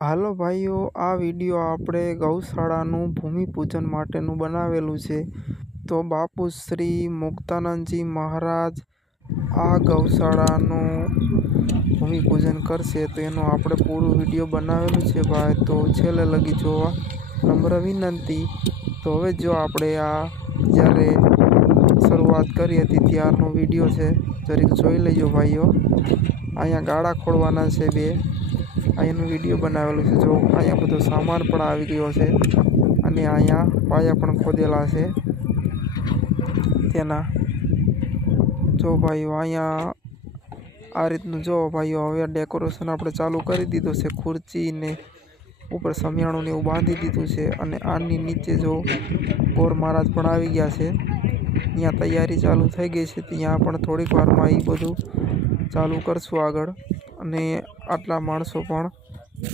હાલો ભાઈઓ, આ વિડીયો આપણે ગૌશાળાનું ભૂમિપૂજન માટેનું બનાવેલું છે. તો બાપુ શ્રી મુક્તાનંદજી મહારાજ આ ગૌશાળાનું ભૂમિપૂજન કરશે, તો એનો આપણે પૂરું વિડીયો બનાવેલું છે ભાઈ. તો છેલ્લે લગી જોવા નમ્ર વિનંતી. તો હવે જો આપણે આ જ્યારે શરૂઆત કરી હતી ત્યારનો વિડીયો છે, જરીક જોઈ લેજો ભાઈઓ. અહીંયા ગાળા ખોળવાના છે બે, અહીંયાનો વિડીયો બનાવેલો છે. જો અહીંયા બધો સામાન પણ આવી ગયો છે અને અહીંયા પાયા પણ ખોદેલા છે તેના. જો ભાઈઓ અહીંયા આ રીતનું જો ભાઈઓ, હવે ડેકોરેશન આપણે ચાલુ કરી દીધું છે. ખુરચી ને ઉપર સમિયાણું ને એવું બાંધી દીધું છે અને આની નીચે જો ગોર મહારાજ પણ આવી ગયા છે. અહીંયા તૈયારી ચાલુ થઈ ગઈ છે. ત્યાં પણ થોડીક વારમાં એ બધું ચાલુ કરશું આગળ. અને આટલા માણસો પણ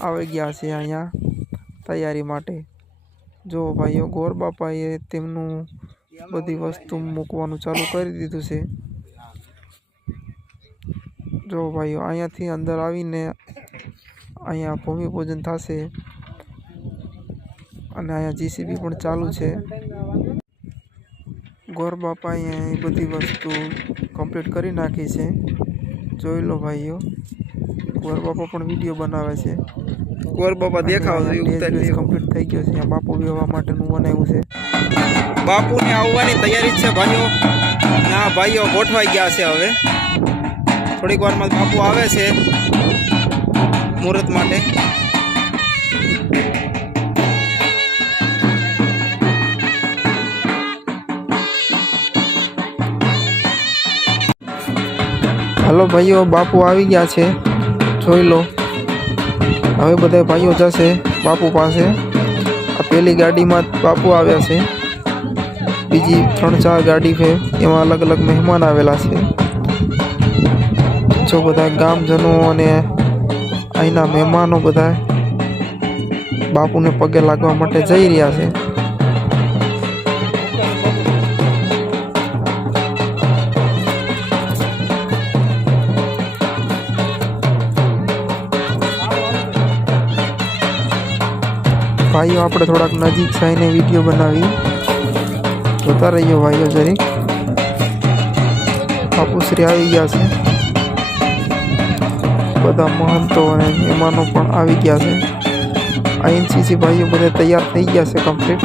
આવી ગયા છે અહીંયા તૈયારી માટે. જો ભાઈઓ, ગોર બાપાએ તેમનું બધી વસ્તુ મૂકવાનું ચાલુ કરી દીધું છે. જો ભાઈઓ, અહીંયાથી અંદર આવીને અહીંયા ભૂમિપૂજન થશે અને અહીંયા જીસીબી પણ ચાલુ છે. ગોર બાપાએ એ બધી વસ્તુ કમ્પ્લીટ કરી નાખી છે. જોઈ લો ભાઈઓ, ગોર બાપા પણ વિડીયો બનાવે છે. ગોર બાપા દેખાવ કમ્પ્લીટ થઈ ગયો છે. અહીંયા બાપુ બેહવા માટેનું બનાવ્યું છે. બાપુને આવવાની તૈયારી છે ભાઈઓ. ના ભાઈઓ ગોઠવાઈ ગયા છે. હવે થોડીક વારમાં બાપુ આવે છે મુહૂર્ત માટે. હાલો ભાઈઓ, બાપુ આવી ગયા છે, જોઈ લો. હવે બધા ભાઈઓ જશે બાપુ પાસે. આ પહેલી ગાડીમાં બાપુ આવ્યા છે, બીજી 3-4 ગાડી છે, એમાં અલગ અલગ મહેમાન આવેલા છે. જો બધા ગામજનો અને અહીંના મહેમાનો બધા બાપુને પગે લાગવા માટે જઈ રહ્યા છે. ભાઈઓ, આપણે થોડાક નજીક જઈને વિડીયો બનાવી. જોતા રહીએ ભાઈઓ જરીક. બાપુશ્રી આવી ગયા છે. બધા મહંતો અને મહેમાનો પણ આવી ગયા છે. આ એનસીસી ભાઈઓ બધા તૈયાર થઈ ગયા છે કમ્પ્લીટ.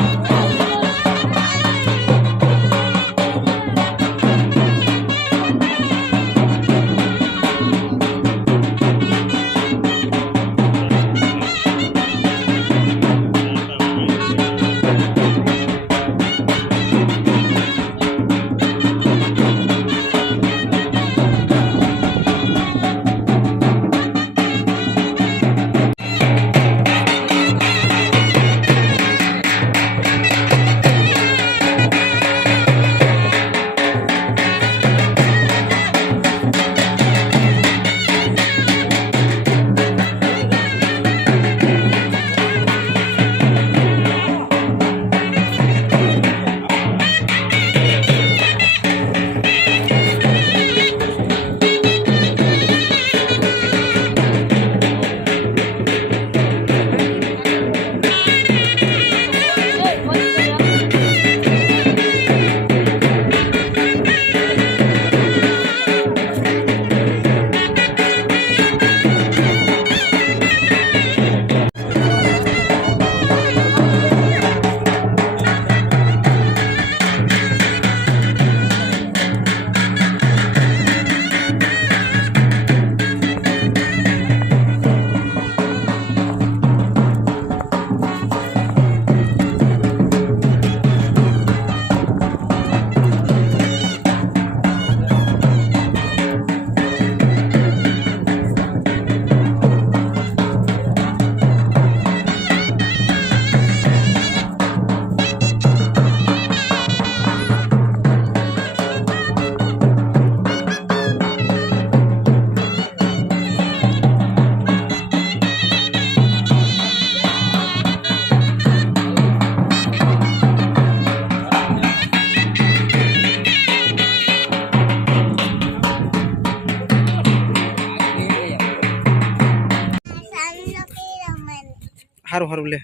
સારું સારું લે.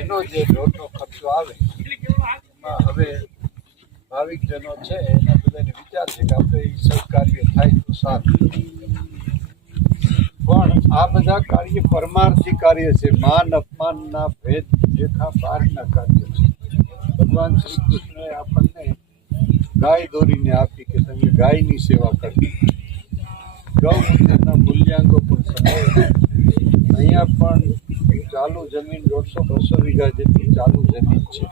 એનો જે રોડનો ખર્ચો આવે એમાં હવે ભાવિકજનો છે એના બધાને વિચાર છે કે આપણે એ સહકાર્ય થાય તો સારું. પણ આ બધા કાર્ય પરમાર્થી કાર્ય છે, માન અપમાનના ભેદ રેખા બહારના કાર્ય છે. ભગવાન શ્રી કૃષ્ણએ આપણને ગાય દોરીને આપી કે તમે ગાયની સેવા કરવી. ગૌમૂત્રના મૂલ્યાંકો પણ સમય અહીંયા પણ ચાલુ જમીન 150-200 વીઘા જેટલી ચાલુ જમીન છે.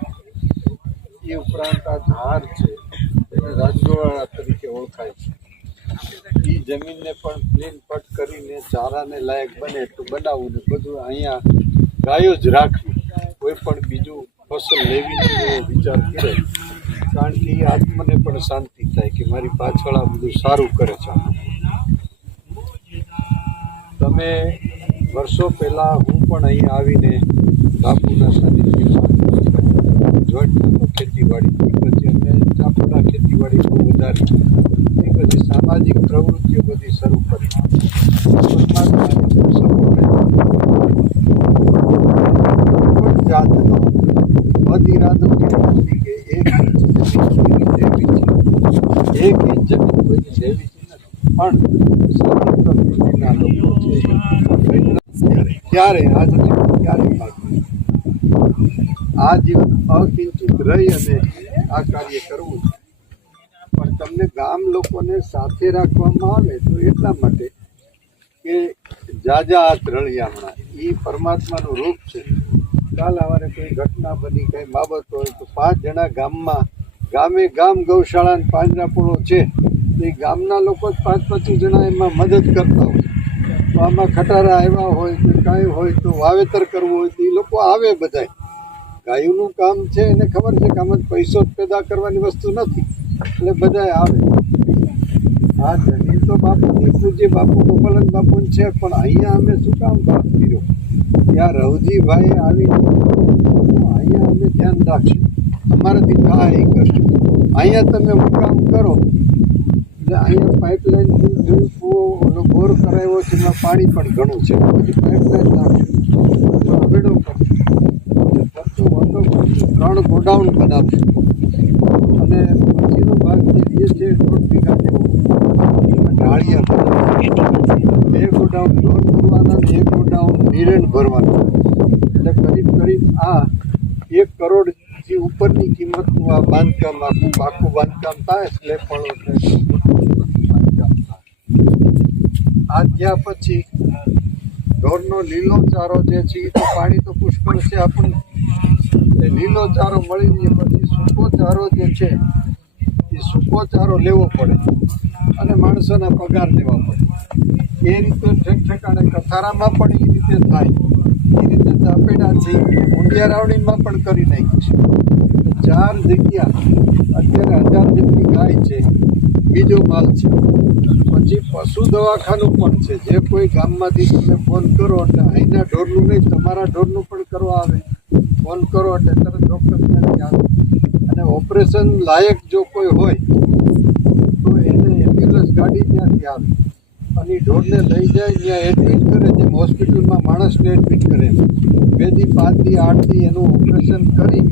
એ ઉપરાંત આ ધાર છે એને રાજગોવાળા તરીકે ઓળખાય છે. એ જમીનને પણ ક્લીન કટ કરીને ચારાને લાયક બને એટલું બનાવવું ને બધું અહીંયા ગાયો જ રાખવી, કોઈ પણ બીજું ફસલ લેવી નહીં એવો વિચાર કરે. કારણ કે એ આત્મને પણ શાંતિ થાય કે મારી પાછળ આ બધું સારું કરે છે. તમે વર્ષો પહેલાં હું પણ અહીંયા આવીને બાપુના સાનિધ્યમાં જોઈન્ટ ખેતીવાડી, પછી અમે ચાપડા ખેતીવાડી બહુ વધારી, એ બધી સામાજિક પ્રવૃત્તિઓ બધી શરૂ કરી. કોઈ જાતનો અધિરાદો નથી કે એક ઇંચ જમીન દેવી છે, એક ઇંચ જમીન કોઈની દેવી છે નથી. પણ સારી પ્રકૃતિના લોકો છે ત્યારે આ જમીન ક્યારે માગવું, આ જીવન અકિંચિત રહી અને આ કાર્ય કરવું છે. પણ તમને ગામ લોકોને સાથે રાખવામાં આવે તો એટલા માટે કે જાજા હાથ રળિયામણા એ પરમાત્માનું રૂપ છે. કાલ સવારે કોઈ ઘટના બની, કંઈ બાબત હોય તો 5 જણા ગામમાં ગામે ગામ ગૌશાળા પાંજરાપોળો છે એ ગામના લોકો જ 25 જણા એમાં મદદ કરતા હોય. તો આમાં ખટારા આવ્યા હોય કે કાંઈ હોય તો વાવેતર કરવું હોય તો એ લોકો આવે બધાય. ગાયોનું કામ છે એને ખબર છે કે આમાં પૈસો પેદા કરવાની વસ્તુ નથી એટલે બધાય આવે. આ જમીન તો બાપુની પૂજ્ય બાપુ ગોપાલન બાપુની છે, પણ અહીંયા અમે શું કામ વાત કર્યો ત્યાં રવજીભાઈ આવીને અહીંયા અમે ધ્યાન રાખશું, અમારાથી થાય એ કરશું. અહીંયા તમે મુકામ કરો એટલે અહીંયા પાઇપલાઇન ઓલો બોર કરાવ્યો છે એમાં પાણી પણ ઘણું છે, પછી પાઇપલાઇન નાખશું, અવેડો કરશું, ખર્ચો વધો કરશું, 3 ગોડાઉન બનાવશું અને પછીનો ભાગ જે છે 1.5 વીઘા જેવો એમાં ઢાળિયા બનાવશું. 2 ગોડાઉન ઢોર ભરવાના, 1 ગોડાઉન નિરણ ભરવાના. એટલે કરીબ આ 1 કરોડથી ઉપરની કિંમતનું આ બાંધકામ આખું બાંધકામ થાય. સ્લેબ વાળો બાંધકામ થાય. આ થયા પછી ઢોરનો લીલો ચારો જે છે એ તો પાણી તો પુષ્કળ છે આપણને, એ લીલો ચારો મળી જાય પછી સૂકો ચારો જે છે એ સૂકો ચારો લેવો પડે અને માણસોના પગાર લેવા પડે. એ રીતે ઠેકાણે કથારામાં પણ એ રીતે થાય. એ રીતે ચાપેડા છે ઊંડિયા રાવડીમાં પણ કરી નાખી છે. 4 જગ્યા અત્યારે 1000 જેટલી ગાય છે, બીજો માલ છે. પછી પશુ દવાખાનું પણ છે. જે કોઈ ગામમાંથી તમે ફોન કરો એટલે અહીંના ઢોરનું નહીં તમારા ઢોરનું પણ કરવા આવે. ફોન કરો એટલે તરત ડૉક્ટર ત્યાંથી આવે. અને ઓપરેશન લાયક જો કોઈ હોય તો એને એમ્બ્યુલન્સ ગાડી ત્યાંથી આવે. અને એ ઢોરને લઈ જાય ત્યાં એડમિટ કરે, જેમ હોસ્પિટલમાં માણસને એડમિટ કરે 2 દી 5 દી 8 દી એનું ઓપરેશન કરી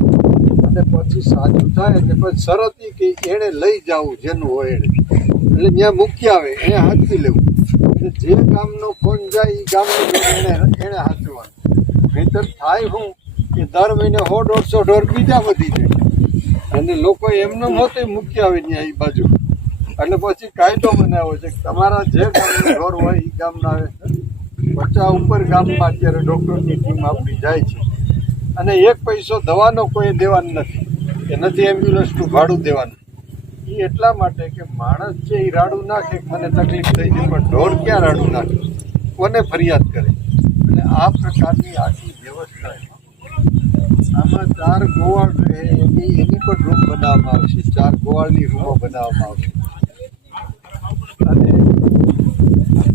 અને પછી સાજું થાય એટલે પછી શરત ઈ કે એણે લઈ જવું જેનું હોય એને, એટલે ત્યાં મૂકી આવે એને હાંચવી લેવું, એટલે જે ગામનો ફોન જાય એ ગામનું એને હાંચવાનું. નહીંતર થાય શું કે દર મહિને 100-150 ઢોર બીજા વધી જાય અને લોકો એમને મોતે મૂકી આવે ત્યાં એ બાજુ. એટલે પછી કાયદો બનાવ્યો છે કે તમારા જે ગામનું ઢોર હોય એ ગામના આવે છે. 50 ઉપર ગામમાં અત્યારે ડૉક્ટરની ટીમ આપણી જાય છે અને 1 પૈસો દવાનો કોઈ દેવાનું નથી કે નથી એમ્બ્યુલન્સનું ભાડું દેવાનું. એ એટલા માટે કે માણસ છે એ રાડું નાખે મને તકલીફ થઈ છે, પણ ઢોર ક્યાં રાડું નાખે, કોને ફરિયાદ કરે. એટલે આ પ્રકારની આખી વ્યવસ્થા આમાં 4 ગોવાળ રહે એની પણ રૂમ બનાવવામાં આવશે, 4 ગોવાળની રૂમો બનાવવામાં આવશે અને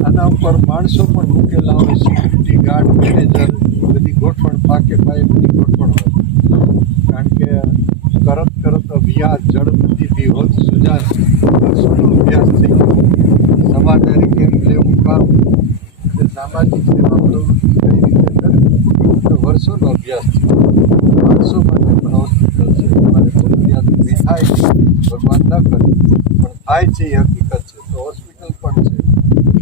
આના ઉપર માણસો પણ મૂકેલા હોય, સિક્યુરિટી ગાર્ડ, મેનેજર, બધી ગોઠવણ પાકે પાયે બધી ગોઠવણ હોય. કારણ કે કરત અભ્યાસ જળબંધી બી હોત સુજાન વર્ષોનો અભ્યાસ થઈ ગયો. સમાજદારી કેમ લેવું કામ, સામાજિક સેવા પ્રવૃત્તિ કઈ રીતે કરવી, તો વર્ષોનો અભ્યાસ છે. માણસો માટે પણ હોસ્પિટલ છે, તમારે જરૂરિયાત ઊભી થાય ભગવાન ન કરે પણ થાય છે એ હકીકત છે. તો હોસ્પિટલ પણ છે,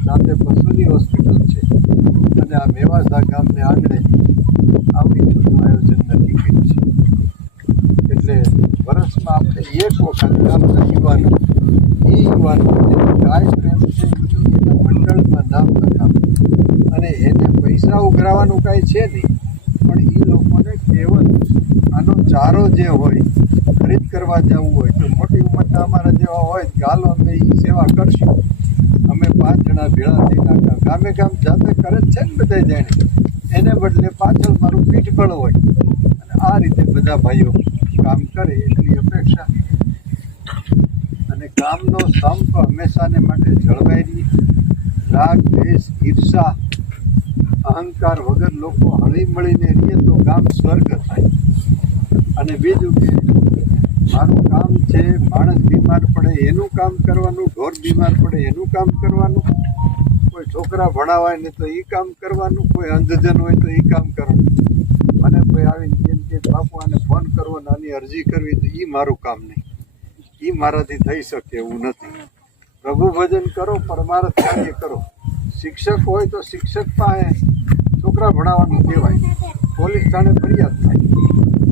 સાથે પશુની હોસ્પિટલ છે અને આ મેવાસા ગામને આંગણે આવી રીતનું આયોજન નક્કી કર્યું છે. એટલે વર્ષમાં આપણે 1 વખત ગામના યુવાનો એ યુવાનો જે ગાય પ્રેમ છે એના મંડળમાં નામ લખાવે અને એને પૈસા ઉઘરાવાનું કાંઈ છે નહીં, પણ એ લોકોને કેવલ આનો ચારો જે હોય ખરીદ કરવા જવું હોય તો મોટી ઉંમરના અમારા જેવા હોય કે હાલો અમે એ સેવા કરશું, અમે 5 જણા ભેળા થઈ નાખ્યા ગામે ગામ જાતે કરે જ છે ને બધા જાણે, એને બદલે પાછળ મારું પીઠબળ હોય અને આ રીતે બધા ભાઈઓ કામ કરે એટલી અપેક્ષા. અને ગામનો સંપ હંમેશાને માટે જળવાઈ રહી, રાગ દ્વેષ ઈર્ષા અહંકાર વગર લોકો હળી મળીને રહીએ તો ગામ સ્વર્ગ થાય. અને બીજું કે મારું કામ છે માણસ બીમાર પડે એનું કામ કરવાનું, ઢોર બીમાર પડે એનું કામ કરવાનું, કોઈ છોકરા ભણાવાય ને તો એ કામ કરવાનું, કોઈ અંધજન હોય તો એ કામ કરવાનું. મને કોઈ આવીને જેમ કે બાપુ આને ફોન કરવો ને આની અરજી કરવી તો એ મારું કામ નહીં, એ મારાથી થઈ શકે એવું નથી. પ્રભુ ભજન કરો, પરમાર્થ કાર્ય કરો. શિક્ષક હોય તો શિક્ષક પાસે છોકરા ભણાવવાનું કહેવાય, પોલીસ થાણે ફરિયાદ થાય.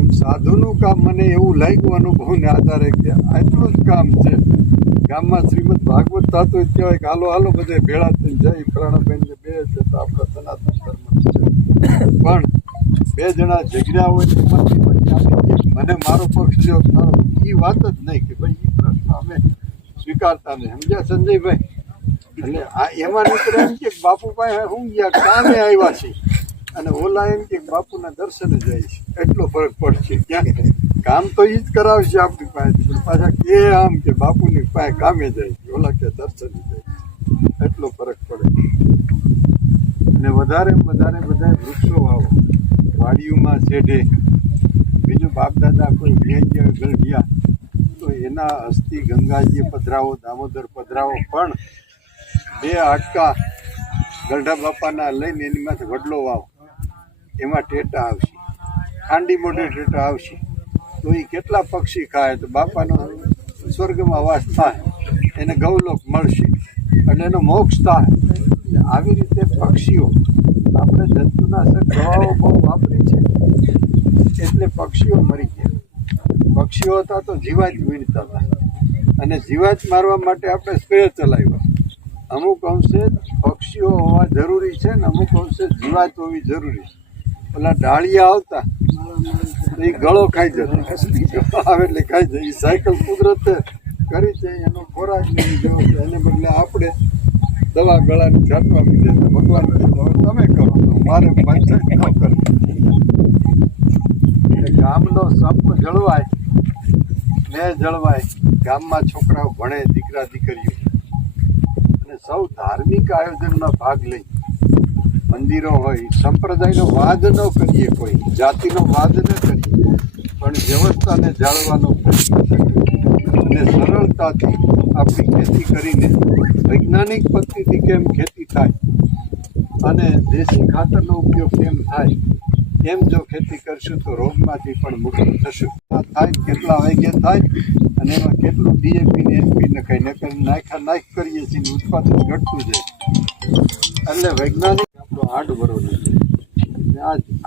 એમ સાધુનું કામ મને એવું લાગ્યું અનુભવને આધારે કે આટલું જ કામ છે. ગામમાં શ્રીમદ ભાગવત થતું જ કહેવાય કે હાલો હાલો બધે ભેળા થઈને જઈ ફલાણાબેનને 2 છે તો આપણા સનાતન ધર્મ છે. પણ 2 જણા ઝઘડ્યા હોય તો એમાંથી પછી આપણે મને મારો પક્ષ લ્યો મારો એ વાત જ નહીં કે ભાઈ એ પ્રશ્ન અમે સ્વીકારતા નહીં. સમજ્યા સંજયભાઈ? એટલે આ એમાં નીકળે એમ કે બાપુ પાસે હું ગયા કામે આવ્યા છે અને ઓલા એમ કે બાપુના દર્શને જાય છે, એટલો ફરક પડશે. ક્યાં કામ તો એ જ કરાવશે આપણી પાસેથી, પણ પાછા કે આમ કે બાપુની પાસે કામે જાય છે, ઓલા કે દર્શને જાય છે, એટલો ફરક પડે. અને વધારે વધારે બધા વૃક્ષો વાવો વાડીઓમાં શેઢે. બીજું બાપ દાદા કોઈ વ્યાજ્ય ગઢિયા તો એના અસ્થિ ગંગાજીએ પધરાવો, દામોદર પધરાવો, પણ 2 હાડકા ગઢા બાપાના લઈને એની માથે વડલો વાવો, એમાં ટેટા આવશે, ખાંડી મોઢે ટેટા આવશે તો એ કેટલા પક્ષી ખાય તો બાપાનો સ્વર્ગમાં વાસ થાય, એને ગૌલોક મળશે એટલે એનો મોક્ષ થાય. આવી રીતે પક્ષીઓ આપણે જંતુનાશક દવાઓ બહુ વાપરી છે એટલે પક્ષીઓ મરી ગયા. પક્ષીઓ હતા તો જીવાત વીણતા હતા અને જીવાત મારવા માટે આપણે સ્પ્રે ચલાવ્યો. અમુક અંશે પક્ષીઓ હોવા જરૂરી છે ને અમુક અંશે જીવાત હોવી જરૂરી છે. પેલા ડાળિયા આવતા તો એ ગળો ખાઈ જતો આવે એટલે ખાઈ જાય. એ સાયકલ કુદરતે કરી છે એનો ખોરાક નહીં જેવો છે, એને બદલે આપણે દવા ગળાની છાંટવા મીધે ભગવાન કીધું હવે તમે કરો, મારે પંચાયત ન કરવી. એટલે ગામનો સંપ જળવાય ને જળવાય, ગામમાં છોકરાઓ ભણે, દીકરા દીકરીઓ, અને સૌ ધાર્મિક આયોજનમાં ભાગ લઈ. મંદિરો હોય, સંપ્રદાયનો વાદ ન કરીએ, કોઈ જાતિનો વાદ ન કરીએ, પણ વ્યવસ્થાને જાળવવાનો પ્રયત્ન કરીએ અને સરળતાથી આપણી ખેતી કરીને વૈજ્ઞાનિક પદ્ધતિથી કેમ ખેતી થાય અને દેશી ખાતરનો ઉપયોગ કેમ થાય એમ જો ખેતી કરશું તો રોગમાંથી પણ મુક્ત થશું. આ થાય કેટલા વાગ્યે થાય અને એમાં કેટલું ડીએપી ને એનપી ને કંઈ નાખ કરીએ છીએ ને ઉત્પાદન ઘટતું જાય. એટલે વૈજ્ઞાનિક આપણો હાડ ભરો નથી.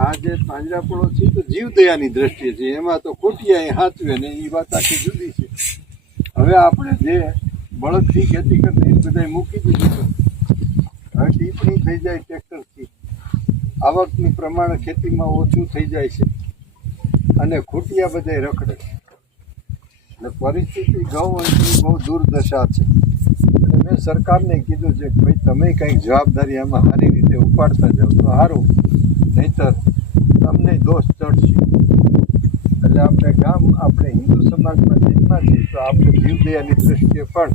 આ જે પાંજરાપોળો છે તો જીવદયાની દ્રષ્ટિએ છે, એમાં તો ખોટિયા હાચવે ને એ વાત આખી જુદી છે. હવે આપણે જે બળદથી ખેતી કરતા એ બધા મૂકી દીધું. હવે ટીપણી થઈ જાય ટ્રેક્ટરથી, આવકનું પ્રમાણ ખેતીમાં ઓછું થઈ જાય છે અને ખૂટિયા બધે રખડે. એટલે પરિસ્થિતિ ગૌવંશની બહુ દુર્દશા છે. એટલે મેં સરકારને કીધું છે કે ભાઈ તમે કંઈક જવાબદારી આમાં સારી રીતે ઉપાડતા જાઓ તો સારું, નહીંતર તમને દોષ ચડશે. એટલે આપણે હિન્દુ સમાજમાં જન્મા છીએ તો આપણે જીવદયાની દ્રષ્ટિએ પણ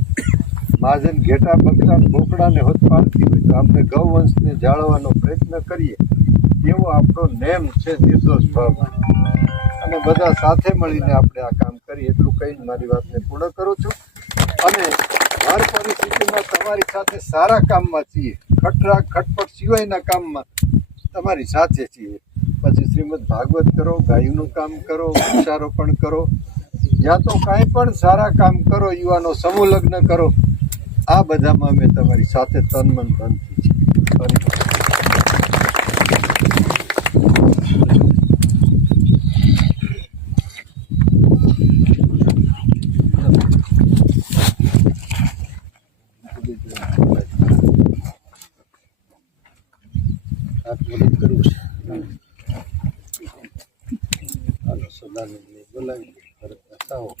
મહાજન ઘેટા બકરા બોકડાને હોત પાડતી હોય તો આપણે ગૌવંશને જાળવવાનો પ્રયત્ન કરીએ એવો આપણો નેમ છે નિર્દોષ ભાવ. અને બધા સાથે મળીને આપણે આ કામ કરીએ એટલું કહીને મારી વાતને પૂર્ણ કરું છું. અને હર પરિસ્થિતિમાં તમારી સાથે સારા કામમાં છીએ, ખટપટ સિવાયના કામમાં તમારી સાથે છીએ. પછી શ્રીમદ ભાગવત કરો, ગાયનું કામ કરો, વૃક્ષારોપણ કરો, યા તો કાંઈ પણ સારા કામ કરો, યુવાનો સમૂહ લગ્ન કરો, આ બધામાં અમે તમારી સાથે તન મન ધનથી છીએ. આત્મનિર્ભર કરવું છે. હાલો સદાનંદને બોલાવી આવો.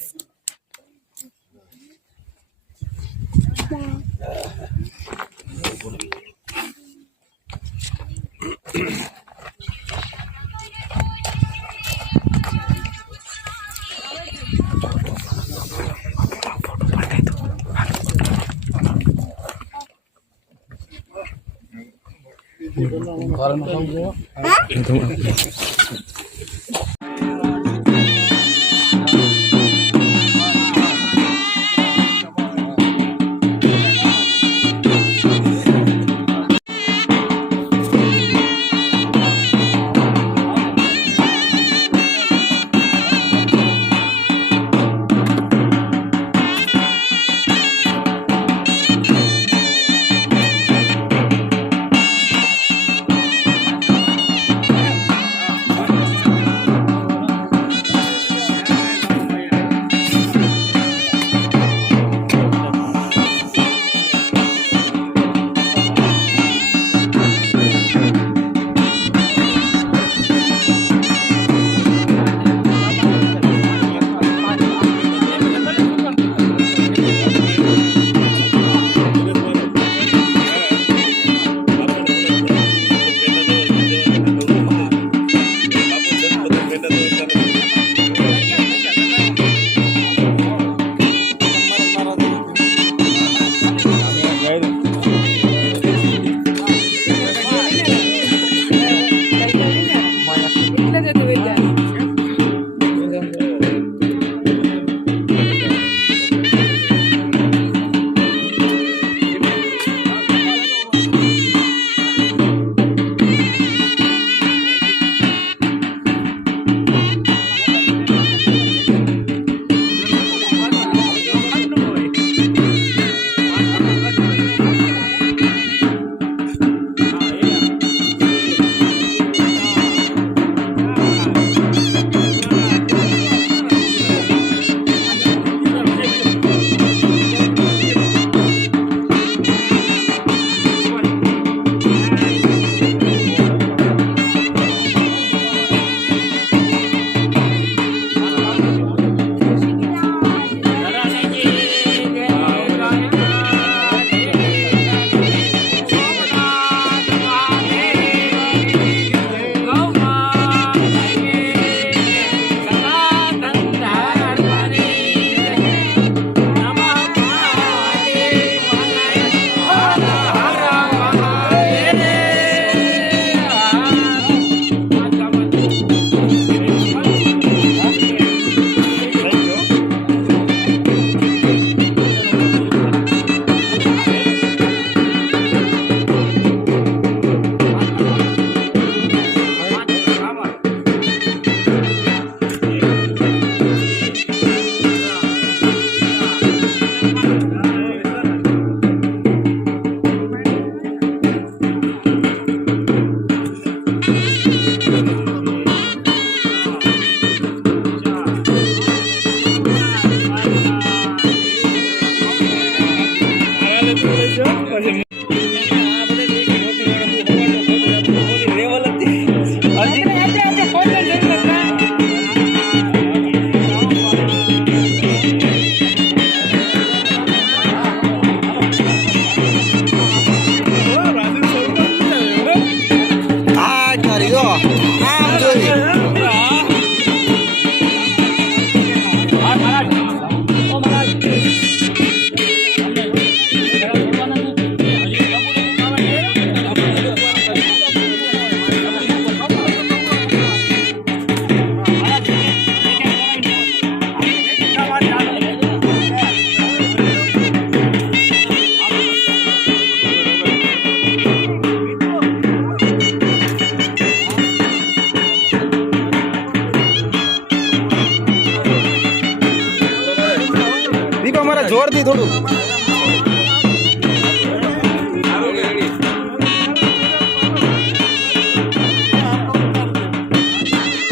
જોરથી થોડું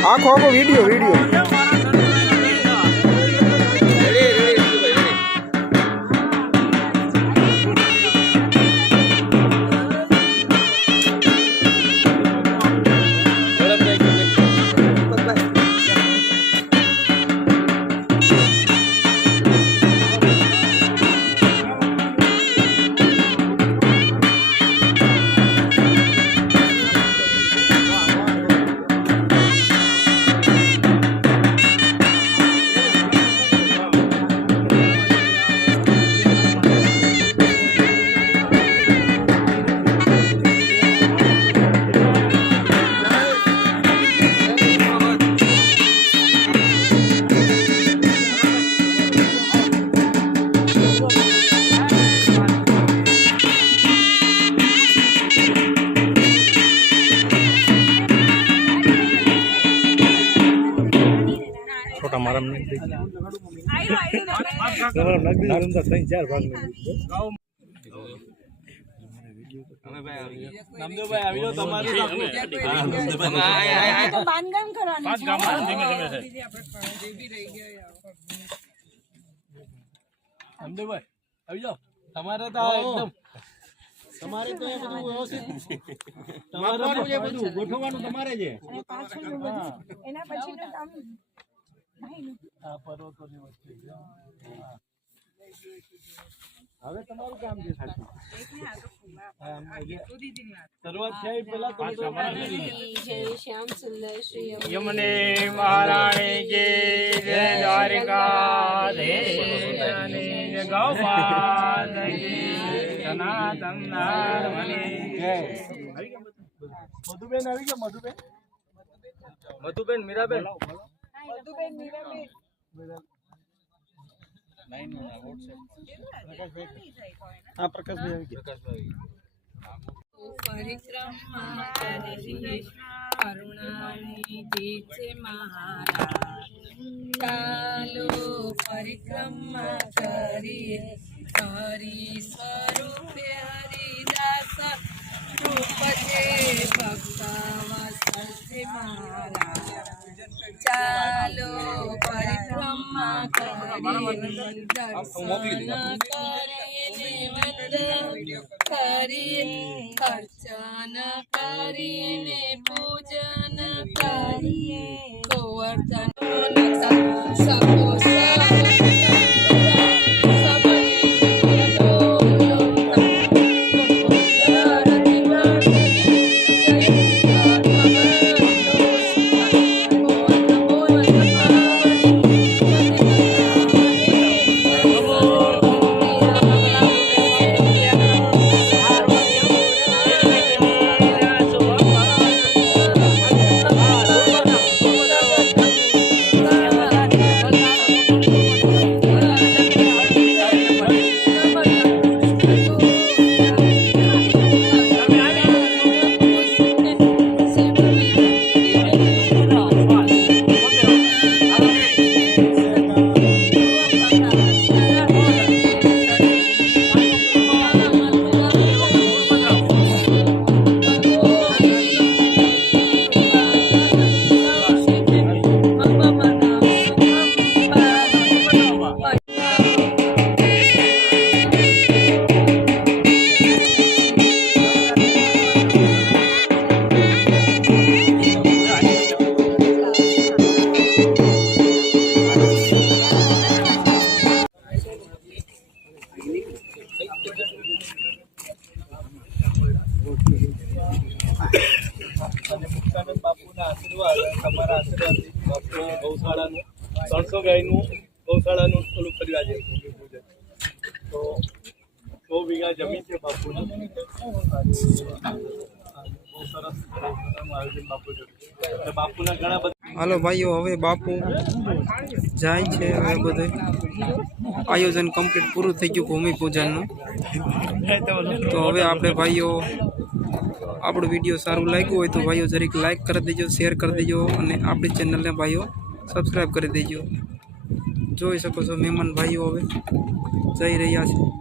આખો વિડીયો તમારે તો એકદમ તમારે તો બધું વ્યવસ્થિત તમારે બધું ગોઠવવાનું તમારે છે એના પછીનું કામ આ પર્વતોની વચ્ચે હવે તમારું કામ છે સાચું શરૂઆત છે પેલા તો જય શ્યામ સુંદર શ્રી यमुने महाराणी की जय द्वारिकाधीश गौपाल की सनातन धर्मनी જય મધુબેન આવી ગયા મધુબેન મીરાબેન હા પ્રકાશભાઈ આવી ગયા પરિક્રમા કરી કરુણાનિધિ છે મહારાજ ચાલો પરિક્રમા કરીએ હરિ સ્વરૂપે હરિદાસ રૂપ છે ભક્તવત્સલ છે મહારાજ ચાલો પરિક્રમા કરીએ દર્શન કરીએ વંદન કરીએ અર્ચન કરીને પૂજન કરીએ ગોવર્ધન સપો બાપુના આશીર્વાદ તમારા આશીર્વાદ ગૌશાળાનું 300 ગાયનું ગૌશાળાનું ઓલું કર્યું આજે તો 100 વીઘા જમીન છે બાપુની બહુ સરસ આયોજન બાપુ છે બાપુના ઘણા બધા હાલો ભાઈઓ હવે બાપુ જાય છે હવે બધું આયોજન કમ્પ્લીટ પૂરું થઈ ગયું ભૂમિપૂજનનું તો હવે આપણે ભાઈઓ આપણો વિડીયો સારું લાગ્યું હોય તો ભાઈઓ જરીક લાઈક કરી દેજો શેર કરી દેજો અને આપણી ચેનલને ભાઈઓ સબસ્ક્રાઈબ કરી દેજો જોઈ શકો છો મહેમાન ભાઈઓ હવે જઈ રહ્યા છે.